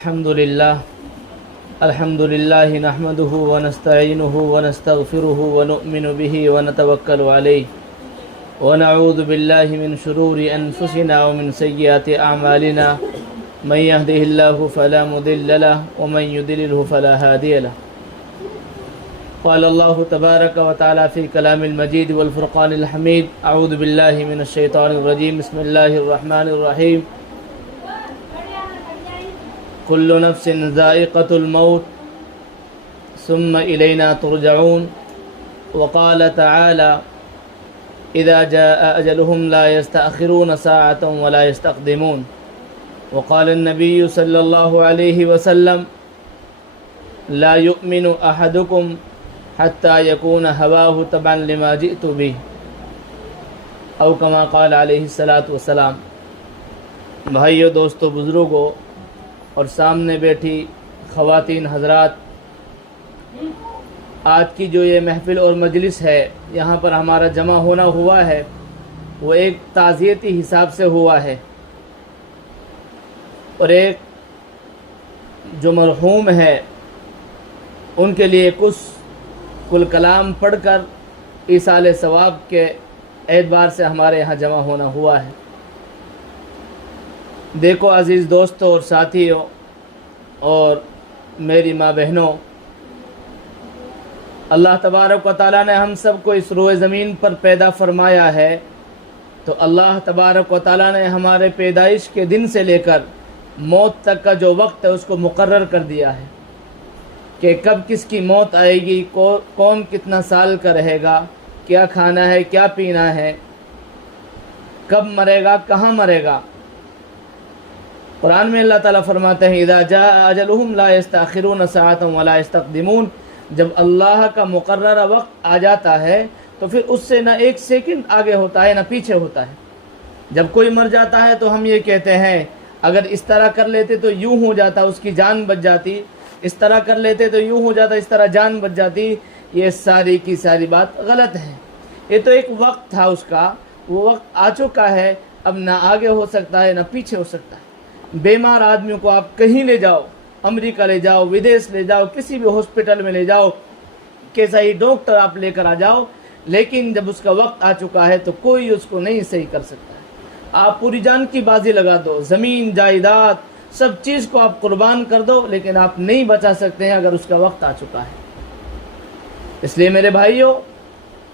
الحمد لله نحمده ونستعينه ونستغفره ونؤمن به ونتوكل عليه ونعوذ بالله من شرور أنفسنا ومن سيئات أعمالنا من يهده الله فلا مضل له ومن يضلله فلا هادي له. قال الله تبارك وتعالى في كلام المجيد والفرقان الحميد: أعوذ بالله من الشيطان الرجيم، بسم الله الرحمن الرحيم. كل نفس ذائقة الموت ثم إلينا ترجعون. وقال تعالى: إذا جاء أجلهم لا يستأخرون ساعة ولا يستقدمون. وقال النبي صلى الله عليه وسلم: لا يؤمن أحدكم حتى يكون هواه تبعا لما جئت به، أو كما قال عليه الصلاة والسلام. بھائیو، دوستو، بزرگوں اور سامنے بیٹھی خواتین حضرات، آج کی جو یہ محفل اور مجلس ہے، یہاں پر ہمارا جمع ہونا ہوا ہے، وہ ایک تعزیتی حساب سے ہوا ہے، اور ایک جو مرحوم ہے ان کے لیے کل کلام پڑھ کر ایصال ثواب کے اعتبار سے ہمارے یہاں جمع ہونا ہوا ہے. دیکھو عزیز دوستوں اور ساتھیوں اور میری ماں بہنوں، اللہ تبارک و تعالیٰ نے ہم سب کو اس روئے زمین پر پیدا فرمایا ہے، تو اللہ تبارک و تعالیٰ نے ہمارے پیدائش کے دن سے لے کر موت تک کا جو وقت ہے اس کو مقرر کر دیا ہے کہ کب کس کی موت آئے گی، کون کتنا سال کا رہے گا، کیا کھانا ہے، کیا پینا ہے، کب مرے گا، کہاں مرے گا. قرآن میں اللہ تعالیٰ فرماتے ہیں: اذا جاء اجلهم لا يستأخرون ساعة ولا يستقدمون. جب اللہ کا مقررہ وقت آ جاتا ہے تو پھر اس سے نہ ایک سیکنڈ آگے ہوتا ہے نہ پیچھے ہوتا ہے. جب کوئی مر جاتا ہے تو ہم یہ کہتے ہیں اگر اس طرح کر لیتے تو یوں ہو جاتا، اس کی جان بچ جاتی، اس طرح کر لیتے تو یوں ہو جاتا، اس طرح جان بچ جاتی. یہ ساری کی ساری بات غلط ہے. یہ تو ایک وقت تھا اس کا، وہ وقت آ چکا ہے، اب نہ آگے ہو سکتا ہے نہ پیچھے ہو سکتا ہے. بیمار آدمیوں کو آپ کہیں لے جاؤ، امریکہ لے جاؤ، ودیش لے جاؤ، کسی بھی ہاسپٹل میں لے جاؤ، کیسا ہی ڈاکٹر آپ لے کر آ جاؤ، لیکن جب اس کا وقت آ چکا ہے تو کوئی اس کو نہیں صحیح کر سکتا ہے. آپ پوری جان کی بازی لگا دو، زمین جائیداد سب چیز کو آپ قربان کر دو، لیکن آپ نہیں بچا سکتے ہیں اگر اس کا وقت آ چکا ہے. اس لیے میرے بھائیوں،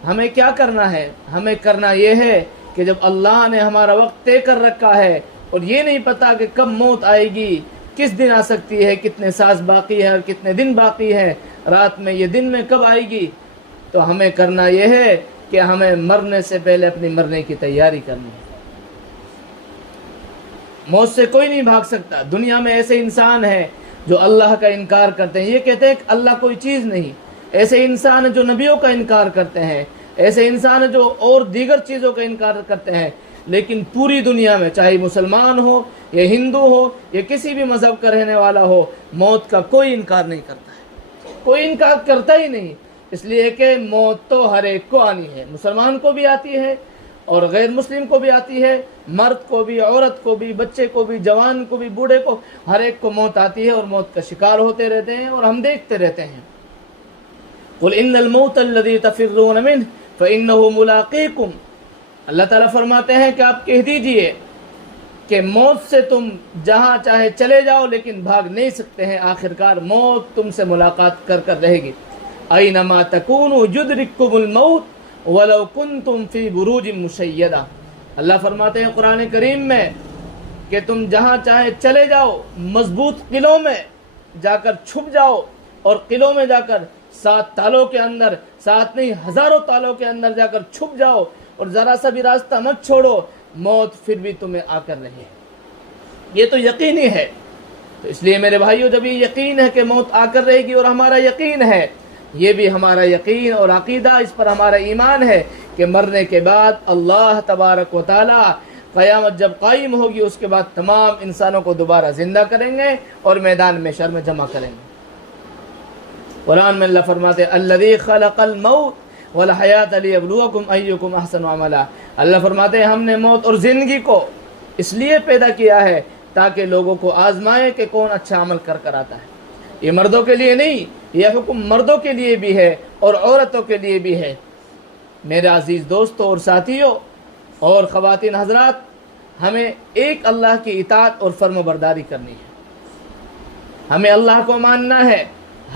ہمیں کیا کرنا ہے؟ ہمیں کرنا یہ ہے کہ جب اللہ نے ہمارا وقت طے کر رکھا ہے اور یہ نہیں پتا کہ کب موت آئے گی، کس دن آ سکتی ہے، کتنے سانس باقی ہے اور کتنے دن باقی ہے، رات میں یہ دن میں کب آئے گی، تو ہمیں کرنا یہ ہے کہ ہمیں مرنے سے پہلے اپنی مرنے کی تیاری کرنی ہے. موت سے کوئی نہیں بھاگ سکتا. دنیا میں ایسے انسان ہیں جو اللہ کا انکار کرتے ہیں، یہ کہتے ہیں کہ اللہ کوئی چیز نہیں. ایسے انسان ہیں جو نبیوں کا انکار کرتے ہیں، ایسے انسان ہیں جو اور دیگر چیزوں کا انکار کرتے ہیں. لیکن پوری دنیا میں چاہے مسلمان ہو یا ہندو ہو یا کسی بھی مذہب کا رہنے والا ہو، موت کا کوئی انکار نہیں کرتا ہے، کوئی انکار کرتا ہی نہیں. اس لیے کہ موت تو ہر ایک کو آنی ہے، مسلمان کو بھی آتی ہے اور غیر مسلم کو بھی آتی ہے، مرد کو بھی، عورت کو بھی، بچے کو بھی، جوان کو بھی، بوڑھے کو، ہر ایک کو موت آتی ہے اور موت کا شکار ہوتے رہتے ہیں اور ہم دیکھتے رہتے ہیں. قل ان الموت الذي تفرون منه فانه ملاقيكم. اللہ تعالیٰ فرماتے ہیں کہ آپ کہہ دیجئے کہ موت سے تم جہاں چاہے چلے جاؤ لیکن بھاگ نہیں سکتے ہیں، آخرکار موت تم سے ملاقات کر رہے گی. اینما تکونوا یدرککم الموت ولو کنتم فی بروج مشیدہ. اللہ فرماتے ہیں قرآن کریم میں کہ تم جہاں چاہے چلے جاؤ، مضبوط قلعوں میں جا کر چھپ جاؤ، اور قلعوں میں جا کر 7 تالوں کے اندر، 7 نہیں ہزاروں تالوں کے اندر جا کر چھپ جاؤ اور ذرا سا بھی راستہ مت چھوڑو، موت پھر بھی تمہیں آ کر رہے. یہ تو یقینی ہے. تو اس لیے میرے بھائیوں، جب یہ یقین ہے کہ موت آ کر رہے گی اور ہمارا یقین ہے، یہ بھی ہمارا یقین اور عقیدہ، اس پر ہمارا ایمان ہے کہ مرنے کے بعد اللہ تبارک و تعالی قیامت جب قائم ہوگی اس کے بعد تمام انسانوں کو دوبارہ زندہ کریں گے اور میدان محشر میں جمع کریں گے. قرآن میں اللہ فرماتے ہیں: الذی خلق الموت والحیات لیبلوکم ایکم احسن عملا. اللہ فرماتے ہیں ہم نے موت اور زندگی کو اس لیے پیدا کیا ہے تاکہ لوگوں کو آزمائے کہ کون اچھا عمل کر آتا ہے۔ یہ مردوں کے لیے نہیں، یہ حکم مردوں کے لیے بھی ہے اور عورتوں کے لیے بھی ہے۔ میرے عزیز دوستوں اور ساتھیوں اور خواتین حضرات، ہمیں ایک اللہ کی اطاعت اور فرم برداری کرنی ہے۔ ہمیں اللہ کو ماننا ہے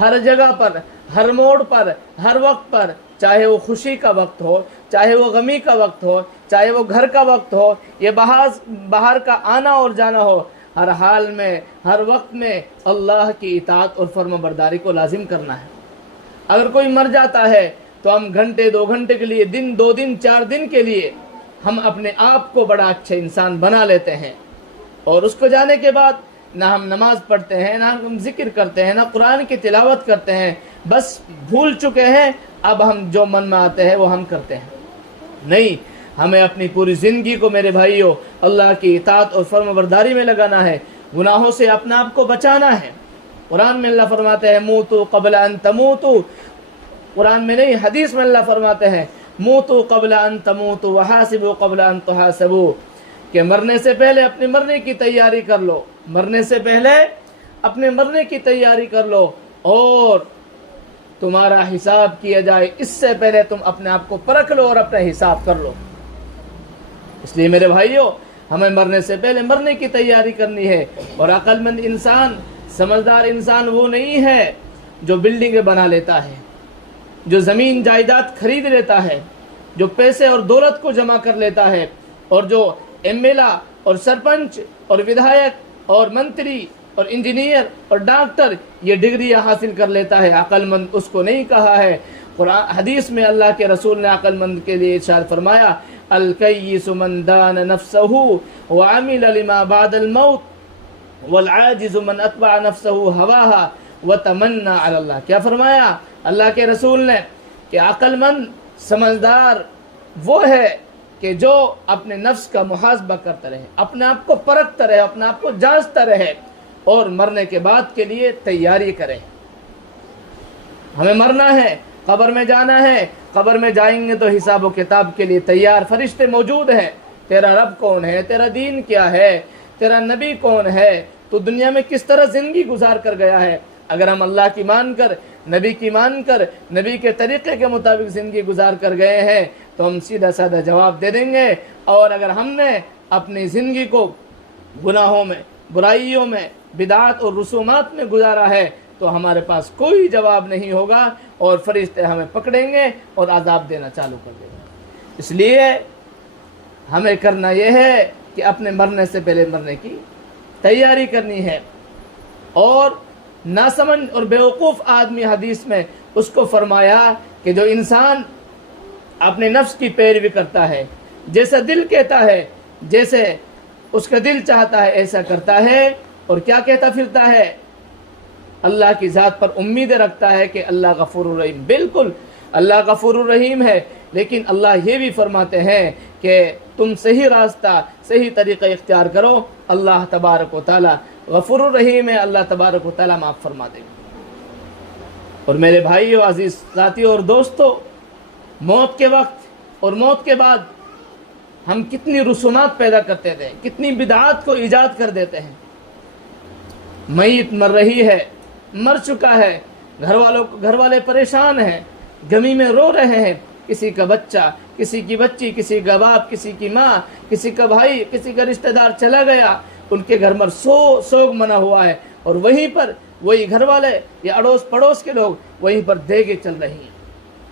ہر جگہ پر، ہر موڑ پر، ہر وقت پر، چاہے وہ خوشی کا وقت ہو، چاہے وہ غمی کا وقت ہو، چاہے وہ گھر کا وقت ہو، یہ باہر کا آنا اور جانا ہو، ہر حال میں، ہر وقت میں اللہ کی اطاعت اور فرم برداری کو لازم کرنا ہے۔ اگر کوئی مر جاتا ہے تو ہم گھنٹے 2 گھنٹے کے لیے، دن 2 دن 4 دن کے لیے ہم اپنے آپ کو بڑا اچھا انسان بنا لیتے ہیں، اور اس کو جانے کے بعد نہ ہم نماز پڑھتے ہیں، نہ ہم ذکر کرتے ہیں، نہ قرآن کی تلاوت کرتے ہیں، بس بھول چکے ہیں، اب ہم جو من میں آتے ہیں وہ ہم کرتے ہیں۔ نہیں، ہمیں اپنی پوری زندگی کو میرے بھائیوں اللہ کی اطاعت اور فرم برداری میں لگانا ہے، گناہوں سے اپنے آپ کو بچانا ہے۔ قرآن میں اللہ فرماتے ہیں موتو قبل ان تموتو، قرآن میں نہیں حدیث میں اللہ فرماتے ہیں موتو قبل ان تموتو وحاسبو قبل ان تحاسبو، کہ مرنے سے پہلے اپنے مرنے کی تیاری کر لو، مرنے سے پہلے اپنے مرنے کی تیاری کر لو، اور تمہارا حساب کیا جائے اس سے پہلے تم اپنے آپ کو پرکھ لو اور اپنا حساب کر لو۔ اس لیے میرے بھائیوں، ہمیں مرنے سے پہلے مرنے کی تیاری کرنی ہے۔ اور عقل مند انسان، سمجھدار انسان وہ نہیں ہے جو بلڈنگیں بنا لیتا ہے، جو زمین جائیداد خرید لیتا ہے، جو پیسے اور دولت کو جمع کر لیتا ہے، اور جو ایم ایل اے اور سرپنچ اور ودھایک اور منتری اور انجینئر اور ڈاکٹر یہ ڈگریاں حاصل کر لیتا ہے۔ عقل مند اس کو نہیں کہا ہے۔ قرآن حدیث میں اللہ کے رسول نے عقل مند کے لیے ارشاد فرمایا الکیس من دان نفسہ وعمل لما بعد الموت والعاجز من اتبع نفسہ ہواہا وتمنى علی اللہ۔ کیا فرمایا اللہ کے رسول نے کہ عقل مند سمجھدار وہ ہے کہ جو اپنے نفس کا محاسبہ کرتا رہے، اپنے آپ کو پرکھتا رہے، اپنے آپ کو جانچتا رہے، اور مرنے کے بعد کے لیے تیاری کرے۔ ہمیں مرنا ہے، قبر میں جانا ہے، قبر میں جائیں گے تو حساب و کتاب کے لیے تیار فرشتے موجود ہیں۔ تیرا رب کون ہے، تیرا دین کیا ہے، تیرا نبی کون ہے، تو دنیا میں کس طرح زندگی گزار کر گیا ہے۔ اگر ہم اللہ کی مان کر، نبی کی مان کر، نبی کے طریقے کے مطابق زندگی گزار کر گئے ہیں تو ہم سیدھا سادہ جواب دے دیں گے، اور اگر ہم نے اپنی زندگی کو گناہوں میں، برائیوں میں، بدعات اور رسومات میں گزارا ہے تو ہمارے پاس کوئی جواب نہیں ہوگا، اور فرشتے ہمیں پکڑیں گے اور عذاب دینا چالو کر دیں گے۔ اس لیے ہمیں کرنا یہ ہے کہ اپنے مرنے سے پہلے مرنے کی تیاری کرنی ہے۔ اور ناسمجھ اور بیوقوف آدمی، حدیث میں اس کو فرمایا کہ جو انسان اپنے نفس کی پیروی کرتا ہے، جیسا دل کہتا ہے، جیسے اس کا دل چاہتا ہے ایسا کرتا ہے، اور کیا کہتا پھرتا ہے، اللہ کی ذات پر امید رکھتا ہے کہ اللہ غفور الرحیم۔ بالکل اللہ غفور الرحیم ہے، لیکن اللہ یہ بھی فرماتے ہیں کہ تم صحیح راستہ، صحیح طریقہ اختیار کرو، اللہ تبارک و تعالی غفور الرحیم ہے، اللہ تبارک و تعالی معاف فرما دے گا۔ اور میرے بھائیو، عزیز ساتھیوں اور دوستو، موت کے وقت اور موت کے بعد ہم کتنی رسومات پیدا کرتے تھے، کتنی بدعات کو ایجاد کر دیتے ہیں۔ میت مر رہی ہے، مر چکا ہے، گھر والے پریشان ہیں، غمی میں رو رہے ہیں، کسی کا بچہ، کسی کی بچی، کسی کا باپ، کسی کی ماں، کسی کا بھائی، کسی کا رشتہ دار چلا گیا، ان کے گھر میں سوگ منا ہوا ہے، اور وہیں پر وہی گھر والے یا اڑوس پڑوس کے لوگ وہیں پر دیگیں چل رہی ہیں،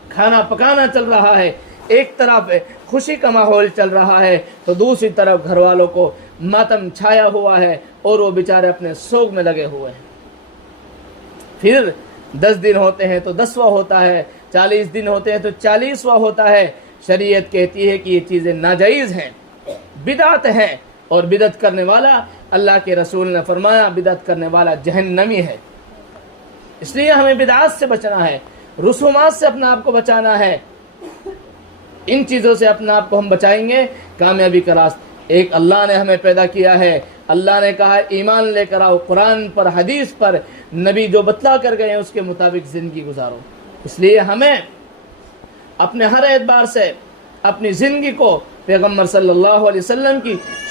کھانا پکانا چل رہا ہے، ایک طرف خوشی کا ماحول چل رہا ہے تو دوسری طرف گھر والوں کو ماتم چھایا ہوا ہے، اور وہ بیچارے اپنے سوگ میں لگے ہوئے ہیں۔ پھر 10 دن ہوتے ہیں تو 10واں ہوتا ہے، 40 دن ہوتے ہیں تو 40واں ہوتا ہے۔ شریعت کہتی ہے کہ یہ چیزیں ناجائز ہیں، بدعت ہیں، اور بدعت کرنے والا، اللہ کے رسول نے فرمایا بدعت کرنے والا جہنمی ہے۔ اس لیے ہمیں بدعات سے بچنا ہے، رسومات سے اپنا آپ کو بچانا ہے۔ ان چیزوں سے اپنا آپ کو ہم بچائیں گے، کامیابی کا راستہ۔ ایک اللہ نے ہمیں پیدا کیا ہے، اللہ نے کہا ایمان لے کر آؤ، قرآن پر، حدیث پر، نبی جو بتلا کر گئے ہیں اس کے مطابق زندگی گزارو۔ اس لیے ہمیں اپنے ہر اعتبار سے اپنی زندگی کو پیغمبر صلی اللہ علیہ وسلم کی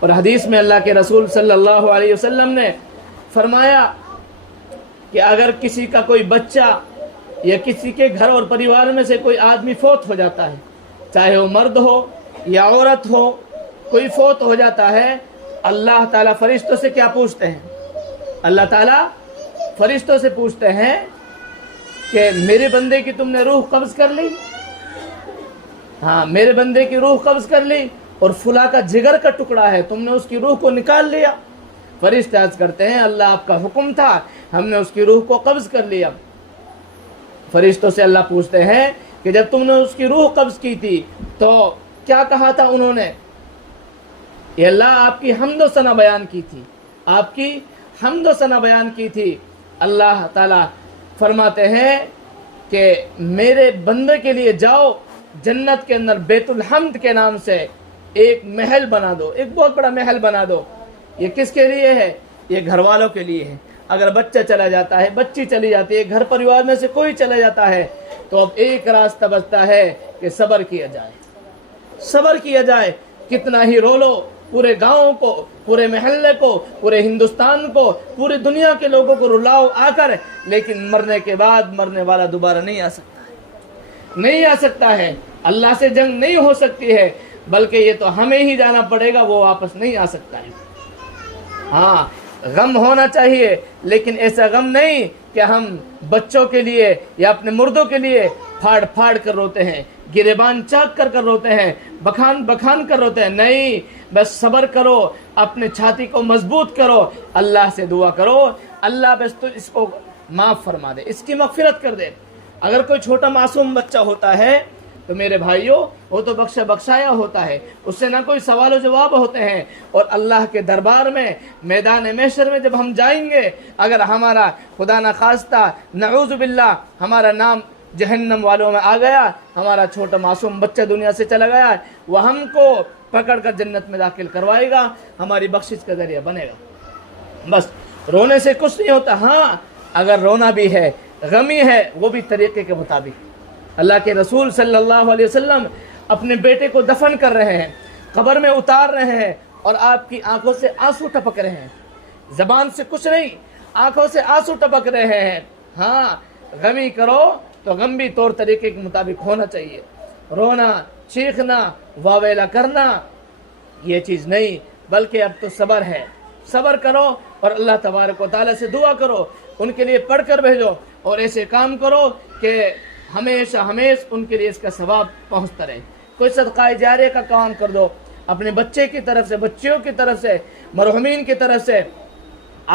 اور حدیث میں اللہ کے رسول صلی اللہ علیہ وسلم نے فرمایا کہ اگر کسی کا کوئی بچہ یا کسی کے گھر اور پریوار میں سے کوئی آدمی فوت ہو جاتا ہے، چاہے وہ مرد ہو یا عورت ہو، کوئی فوت ہو جاتا ہے، اللہ تعالیٰ فرشتوں سے کیا پوچھتے ہیں؟ اللہ تعالیٰ فرشتوں سے پوچھتے ہیں کہ میرے بندے کی تم نے روح قبض کر لی؟ ہاں، میرے بندے کی روح قبض کر لی، اور فلاں کا جگر کا ٹکڑا ہے، تم نے اس کی روح کو نکال لیا؟ فرشتے عرض کرتے ہیں اللہ آپ کا حکم تھا، ہم نے اس کی روح کو قبض کر لیا۔ فرشتوں سے اللہ پوچھتے ہیں کہ جب تم نے اس کی روح قبض کی تھی تو کیا کہا تھا انہوں نے؟ یہ اللہ آپ کی حمد و ثنا بیان کی تھی، آپ کی حمد و ثنا بیان کی تھی۔ اللہ تعالیٰ فرماتے ہیں کہ میرے بندے کے لیے جاؤ، جنت کے اندر بیت الحمد کے نام سے ایک محل بنا دو، ایک بہت بڑا محل بنا دو۔ یہ کس کے لیے ہے؟ یہ گھر والوں کے لیے ہے۔ اگر بچہ چلا جاتا ہے، بچی چلی جاتی ہے، گھر پریوار میں سے کوئی چلا جاتا ہے، تو اب ایک راستہ بچتا ہے کہ صبر کیا جائے، صبر کیا جائے۔ کتنا ہی رو لو، پورے گاؤں کو، پورے محلے کو، پورے ہندوستان کو، پوری دنیا کے لوگوں کو رلاؤ آ کر، لیکن مرنے کے بعد مرنے والا دوبارہ نہیں آ سکتا ہے، نہیں آ سکتا ہے۔ اللہ سے جنگ نہیں ہو سکتی ہے، بلکہ یہ تو ہمیں ہی جانا پڑے گا، وہ واپس نہیں آ سکتا ہے۔ ہاں، غم ہونا چاہیے، لیکن ایسا غم نہیں کہ ہم بچوں کے لیے یا اپنے مردوں کے لیے پھاڑ پھاڑ کر روتے ہیں، گریبان چاک کر روتے ہیں، بکھان بکھان کر روتے ہیں۔ نہیں، بس صبر کرو، اپنے چھاتی کو مضبوط کرو، اللہ سے دعا کرو، اللہ بس تو اس کو معاف فرما دے، اس کی مغفرت کر دے۔ اگر کوئی چھوٹا معصوم بچہ ہوتا ہے تو میرے بھائیوں، وہ تو بخشا بخشایا ہوتا ہے، اس سے نہ کوئی سوال و جواب ہوتے ہیں، اور اللہ کے دربار میں میدان محشر میں جب ہم جائیں گے، اگر ہمارا خدا نہ خواستہ نعوذ باللہ ہمارا نام جہنم والوں میں آ گیا، ہمارا چھوٹا معصوم بچہ دنیا سے چلا گیا، وہ ہم کو پکڑ کر جنت میں داخل کروائے گا، ہماری بخشش کا ذریعہ بنے گا۔ بس رونے سے کچھ نہیں ہوتا۔ ہاں، اگر رونا بھی ہے، غمی ہے، وہ بھی طریقے کے مطابق۔ اللہ کے رسول صلی اللہ علیہ وسلم اپنے بیٹے کو دفن کر رہے ہیں، قبر میں اتار رہے ہیں، اور آپ کی آنکھوں سے آنسو ٹپک رہے ہیں، زبان سے کچھ نہیں، آنکھوں سے آنسو ٹپک رہے ہیں۔ ہاں، غمی کرو تو غم بھی طور طریقے کے مطابق ہونا چاہیے۔ رونا، چیخنا، واویلا کرنا یہ چیز نہیں، بلکہ اب تو صبر ہے، صبر کرو، اور اللہ تبارک و تعالیٰ سے دعا کرو، ان کے لیے پڑھ کر بھیجو، اور ایسے کام کرو کہ ہمیشہ ان کے لیے اس کا ثواب پہنچتا رہے۔ کوئی صدقہ جاریہ کا کام کر دو، اپنے بچے کی طرف سے، بچیوں کی طرف سے، مرحومین کی طرف سے۔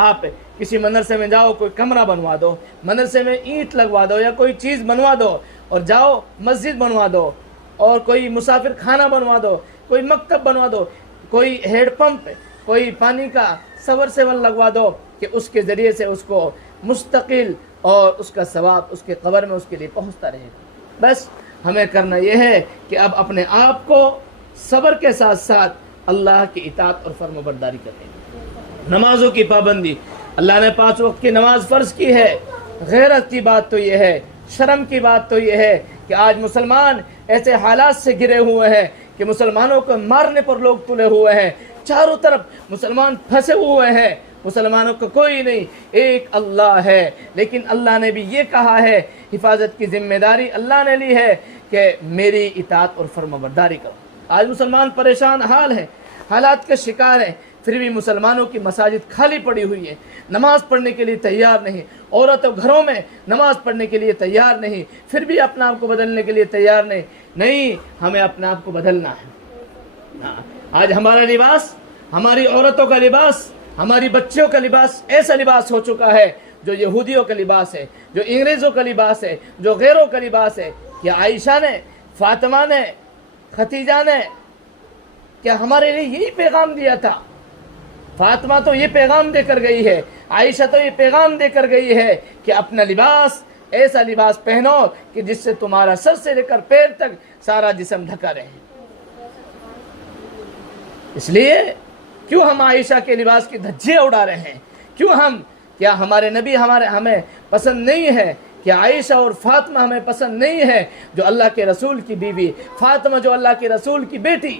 آپ کسی مدرسے میں جاؤ، کوئی کمرہ بنوا دو، مدرسے میں اینٹ لگوا دو، یا کوئی چیز بنوا دو، اور جاؤ مسجد بنوا دو، اور کوئی مسافر خانہ بنوا دو، کوئی مکتب بنوا دو، کوئی ہیڈ پمپ، کوئی پانی کا سیون لگوا دو، کہ اس کے ذریعے سے اس کو مستقل اور اس کا ثواب اس کے قبر میں اس کے لیے پہنچتا رہے گا۔ بس ہمیں کرنا یہ ہے کہ اب اپنے آپ کو صبر کے ساتھ ساتھ اللہ کی اطاعت اور فرم برداری کریں۔ نمازوں کی پابندی، اللہ نے 5 وقت کی نماز فرض کی ہے۔ غیرت کی بات تو یہ ہے، شرم کی بات تو یہ ہے کہ آج مسلمان ایسے حالات سے گرے ہوئے ہیں کہ مسلمانوں کو مارنے پر لوگ تلے ہوئے ہیں، چاروں طرف مسلمان پھنسے ہوئے ہیں، مسلمانوں کا کوئی نہیں، ایک اللہ ہے۔ لیکن اللہ نے بھی یہ کہا ہے، حفاظت کی ذمہ داری اللہ نے لی ہے کہ میری اطاعت اور فرما برداری کرو۔ آج مسلمان پریشان حال ہے، حالات کا شکار ہیں، پھر بھی مسلمانوں کی مساجد خالی پڑی ہوئی ہے، نماز پڑھنے کے لیے تیار نہیں، عورتوں گھروں میں نماز پڑھنے کے لیے تیار نہیں، پھر بھی اپنا آپ کو بدلنے کے لیے تیار نہیں، ہمیں اپنا آپ کو بدلنا ہے۔ آج ہمارا لباس، ہماری عورتوں کا لباس، ہماری بچیوں کا لباس ایسا لباس ہو چکا ہے جو یہودیوں کا لباس ہے، جو انگریزوں کا لباس ہے، جو غیروں کا لباس ہے۔ کیا عائشہ نے، فاطمہ نے، ختیجہ نے کیا ہمارے لیے یہی پیغام دیا تھا؟ فاطمہ تو یہ پیغام دے کر گئی ہے، عائشہ تو یہ پیغام دے کر گئی ہے کہ اپنا لباس ایسا لباس پہنو کہ جس سے تمہارا سر سے لے کر پیر تک سارا جسم ڈھکا رہے۔ اس لیے کیوں ہم عائشہ کے لباس کی دھجیاں اڑا رہے ہیں؟ کیا ہمارے نبی ہمیں پسند نہیں ہے؟ کہ عائشہ اور فاطمہ ہمیں پسند نہیں ہے جو اللہ کے رسول کی بیوی، فاطمہ جو اللہ کے رسول کی بیٹی؟